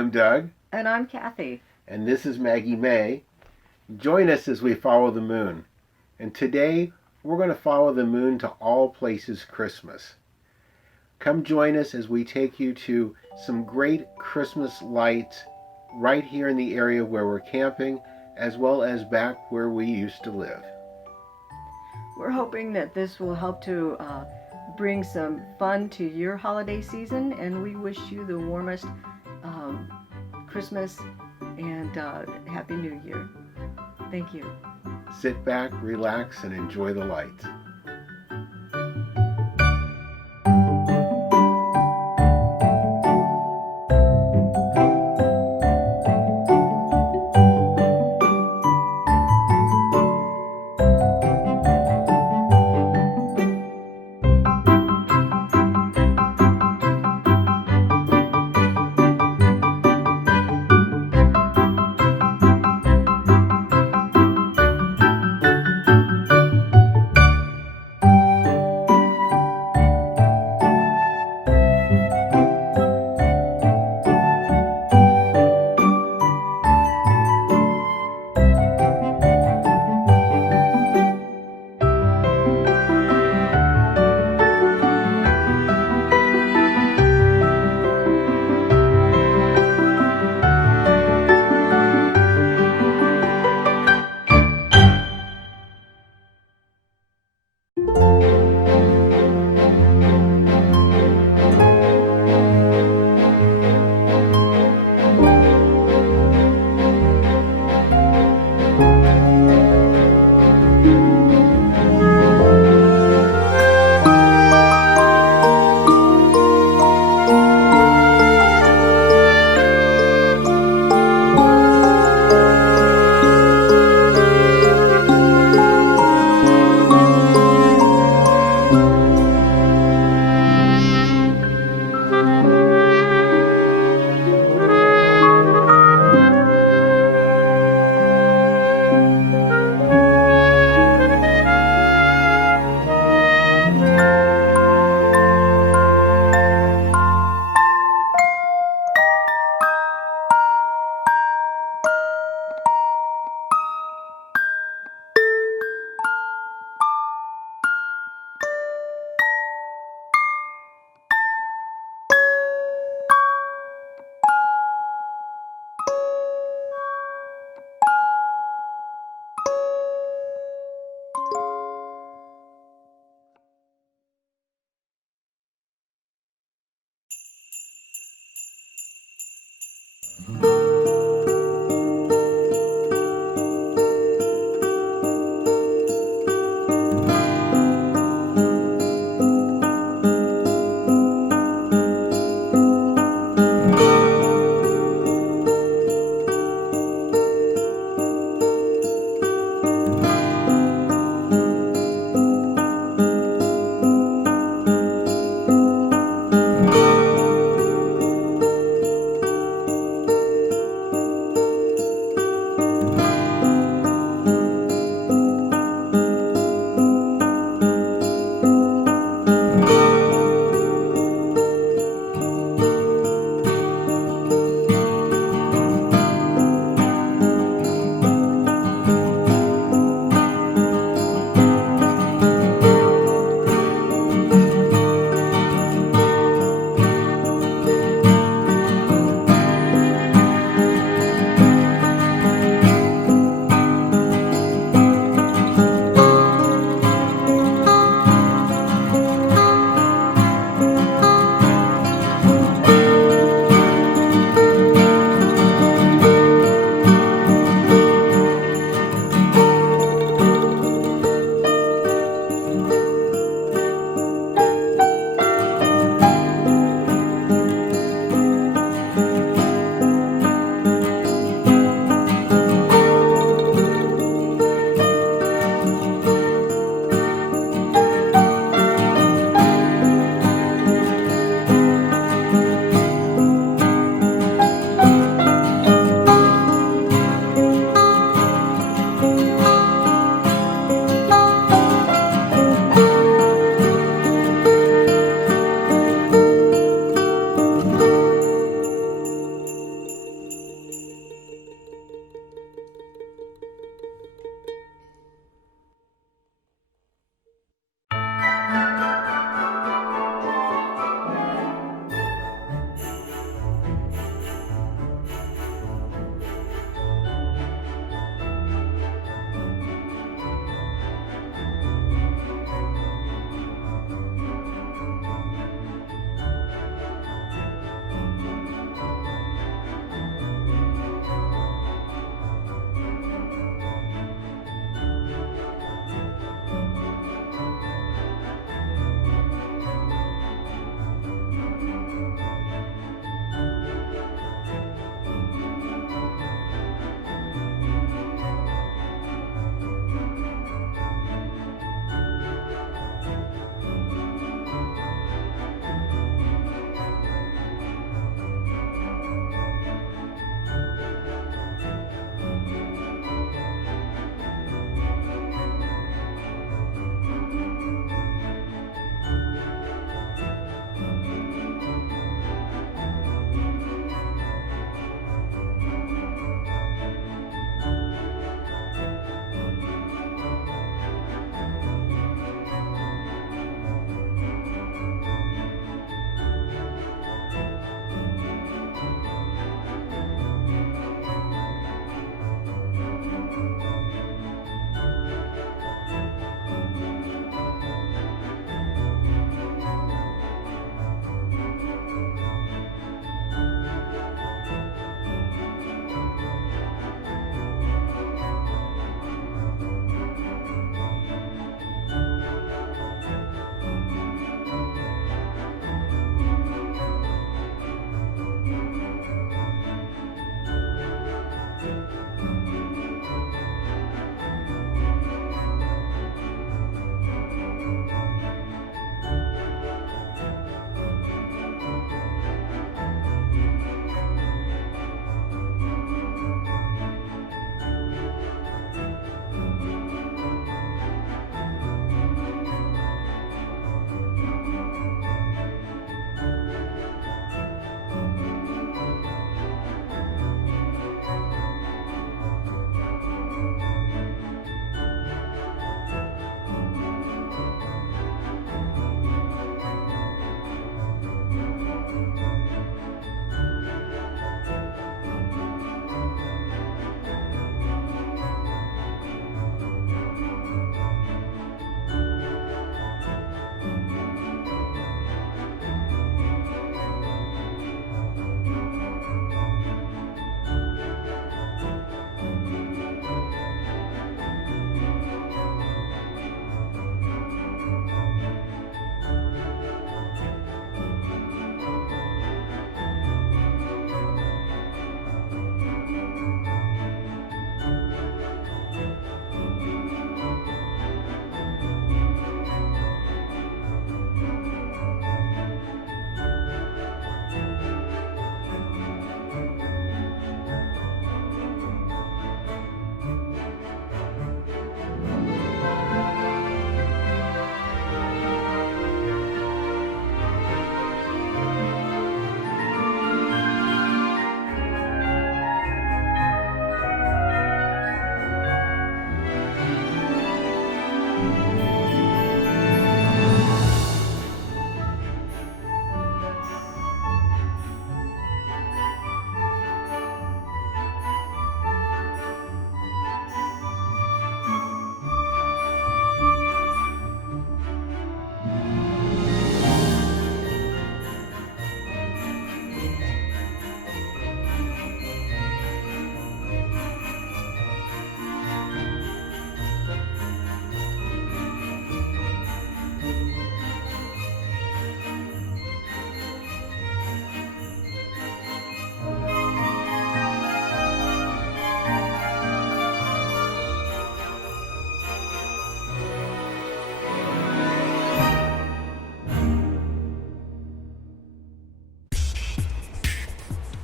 am Doug. And I'm Kathy. And this is Maggie May. Join us as we follow the moon. And today, we're going to follow the moon to all places Christmas. Come join us as we take you to some great Christmas lights right here in the area where we're camping, as well as back where we used to live. We're hoping that this will help to bring some fun to your holiday season, and we wish you the warmest Christmas and Happy New Year. Thank you. Sit back, relax, and enjoy the lights.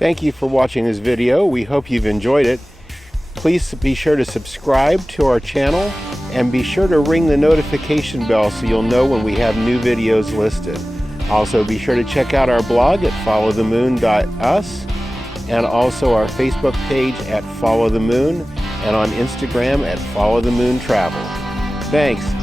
Thank you for watching this video. We hope you've enjoyed it. Please be sure to subscribe to our channel and be sure to ring the notification bell so you'll know when we have new videos listed. Also, be sure to check out our blog at followthemoon.us and also our Facebook page at Follow the Moon and on Instagram at Follow the Moon Travel. Thanks.